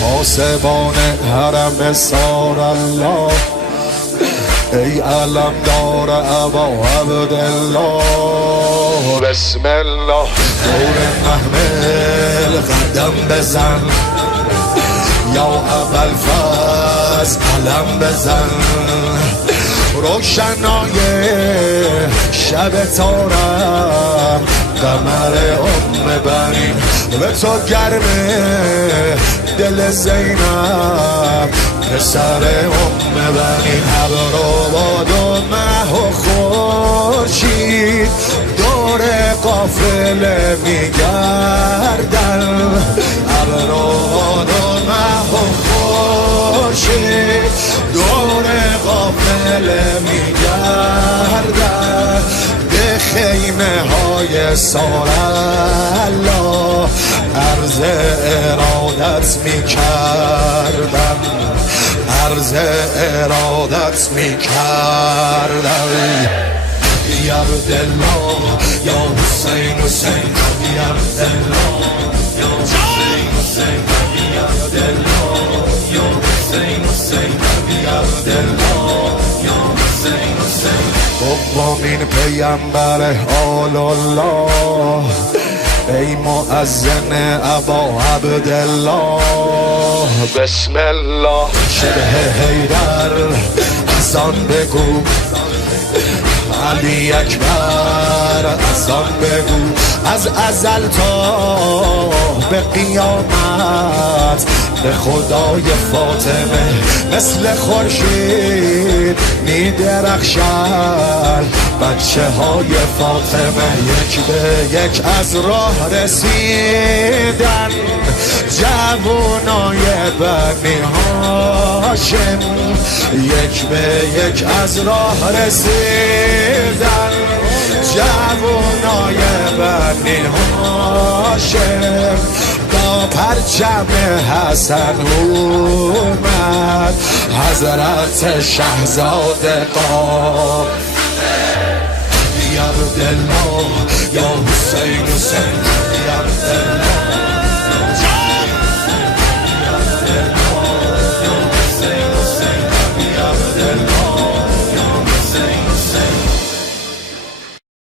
پاسبان حرم سار الله، ای علم دار ابا عبدالله. بسم الله دور محمل قدم بزن، یا ابوالفضل علم بزن. روشنای شب تارم قمر بنین، به تو گرمه دل زینب پسر بنین. ابر و باد و مه و خورشید دور قافله میگردن. ابر و باد و مه و خورشید دور قافله میگردن. به خیمه های سار الله عرض ارادت میکردم، عرض ارادت میکردم. یا عبدالله یا حسین حسین یا عبدالله یا حسین حسین یا عبدالله یا حسین حسین یا عبدالله یا حسین حسین. دومین پیامبر آل الله، ای مؤذن ابا عبدالله. بسم الله شبه حیدر اذان بگو، علی اکبر اذان بگو. از ازل تا به قیامت به خدای فاطمه مثل خورشید میدرخشن بچه های فاطمه. یک به یک از راه رسیدن جوانای بنی هاشم، یک به یک از راه رسیدن جوانای بنی هاشم. با پرچم حسن اومد حضرت شهزاده قام. یا عبدالله یا حسین حسین